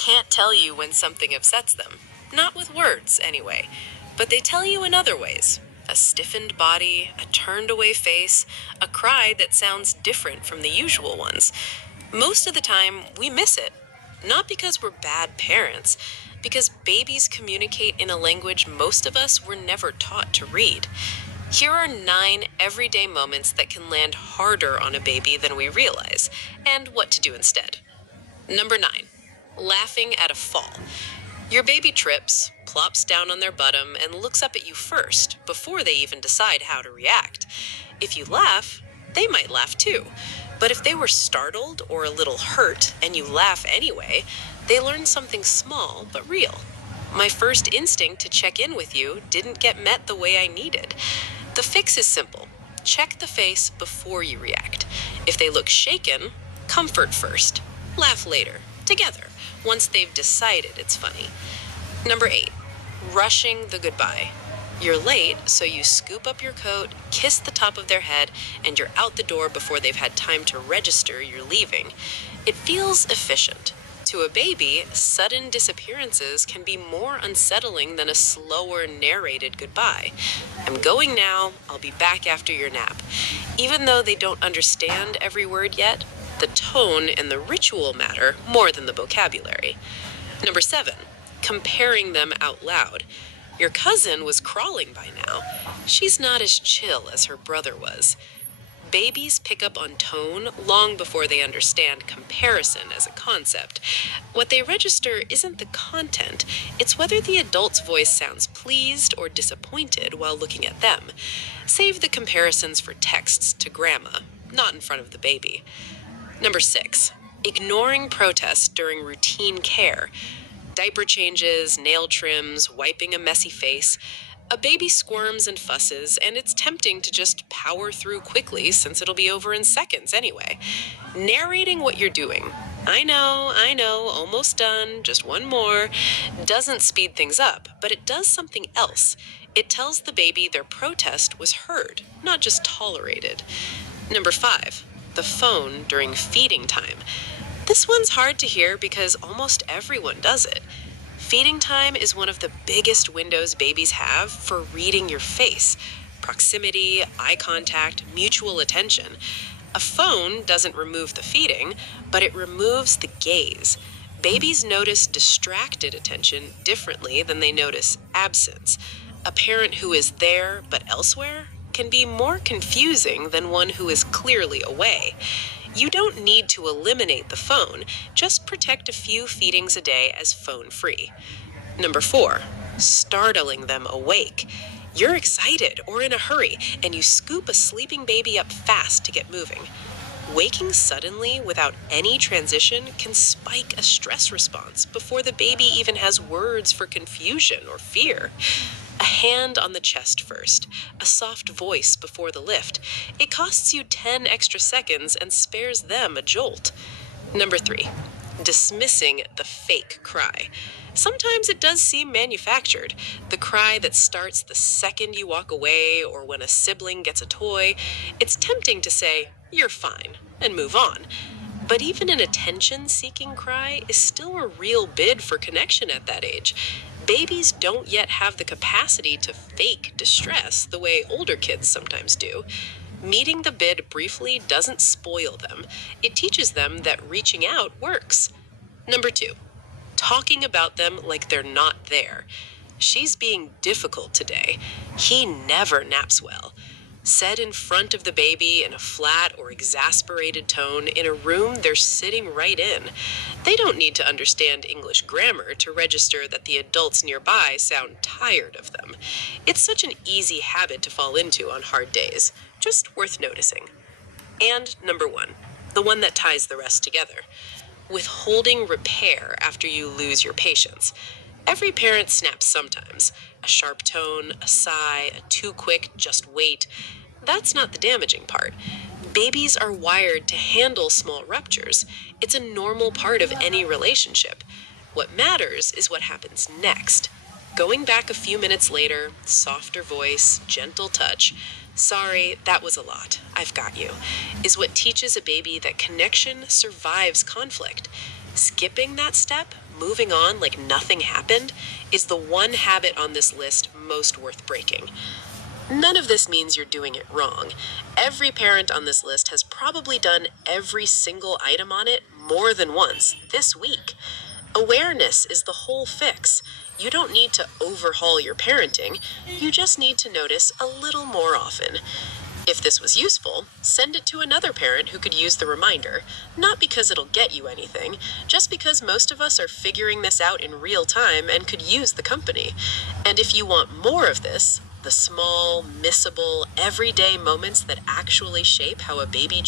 can't tell you when something upsets them. Not with words, anyway. But they tell you in other ways. A stiffened body, a turned away face, a cry that sounds different from the usual ones. Most of the time, we miss it. Not because we're bad parents, because babies communicate in a language most of us were never taught to read. Here are 9 everyday moments that can land harder on a baby than we realize, and what to do instead. Number 9, laughing at a fall. Your baby trips, plops down on their bottom, and looks up at you first, before they even decide how to react. If you laugh, they might laugh too. But if they were startled or a little hurt, and you laugh anyway, they learned something small but real. My first instinct to check in with you didn't get met the way I needed. The fix is simple. Check the face before you react. If they look shaken, comfort first. Laugh later, together, once they've decided it's funny. Number 8, rushing the goodbye. You're late, so you scoop up your coat, kiss the top of their head, and you're out the door before they've had time to register you're leaving. It feels efficient. To a baby, sudden disappearances can be more unsettling than a slower narrated goodbye. I'm going now, I'll be back after your nap. Even though they don't understand every word yet, the tone and the ritual matter more than the vocabulary. Number 7, comparing them out loud. Your cousin was crawling by now. She's not as chill as her brother was. Babies pick up on tone long before they understand comparison as a concept. What they register isn't the content, it's whether the adult's voice sounds pleased or disappointed while looking at them. Save the comparisons for texts to grandma, not in front of the baby. Number 6, ignoring protests during routine care. Diaper changes, nail trims, wiping a messy face. A baby squirms and fusses, and it's tempting to just power through quickly since it'll be over in seconds anyway. Narrating what you're doing, I know, almost done, just one more, doesn't speed things up, but it does something else. It tells the baby their protest was heard, not just tolerated. Number 5, the phone during feeding time. This one's hard to hear because almost everyone does it. Feeding time is one of the biggest windows babies have for reading your face. Proximity, eye contact, mutual attention. A phone doesn't remove the feeding, but it removes the gaze. Babies notice distracted attention differently than they notice absence. A parent who is there but elsewhere can be more confusing than one who is clearly away. You don't need to eliminate the phone, just protect a few feedings a day as phone-free. Number 4, startling them awake. You're excited or in a hurry, and you scoop a sleeping baby up fast to get moving. Waking suddenly without any transition can spike a stress response before the baby even has words for confusion or fear. A hand on the chest first, a soft voice before the lift. It costs you 10 extra seconds and spares them a jolt. Number 3, dismissing the fake cry. Sometimes it does seem manufactured. The cry that starts the second you walk away or when a sibling gets a toy. It's tempting to say, "You're fine," and move on. But even an attention-seeking cry is still a real bid for connection at that age. Babies don't yet have the capacity to fake distress the way older kids sometimes do. Meeting the bid briefly doesn't spoil them. It teaches them that reaching out works. Number 2, talking about them like they're not there. She's being difficult today. He never naps well. Said in front of the baby in a flat or exasperated tone in a room they're sitting right in. They don't need to understand English grammar to register that the adults nearby sound tired of them. It's such an easy habit to fall into on hard days, just worth noticing. And number 1, the one that ties the rest together. Withholding repair after you lose your patience. Every parent snaps sometimes. A sharp tone, a sigh, a too quick "just wait." That's not the damaging part. Babies are wired to handle small ruptures. It's a normal part of any relationship. What matters is what happens next. Going back a few minutes later, softer voice, gentle touch, "Sorry, that was a lot. I've got you," is what teaches a baby that connection survives conflict. Skipping that step, moving on like nothing happened, is the one habit on this list most worth breaking. None of this means you're doing it wrong. Every parent on this list has probably done every single item on it more than once this week. Awareness is the whole fix. You don't need to overhaul your parenting, you just need to notice a little more often. If this was useful, send it to another parent who could use the reminder, not because it'll get you anything, just because most of us are figuring this out in real time and could use the company. And if you want more of this, the small, missable, everyday moments that actually shape how a baby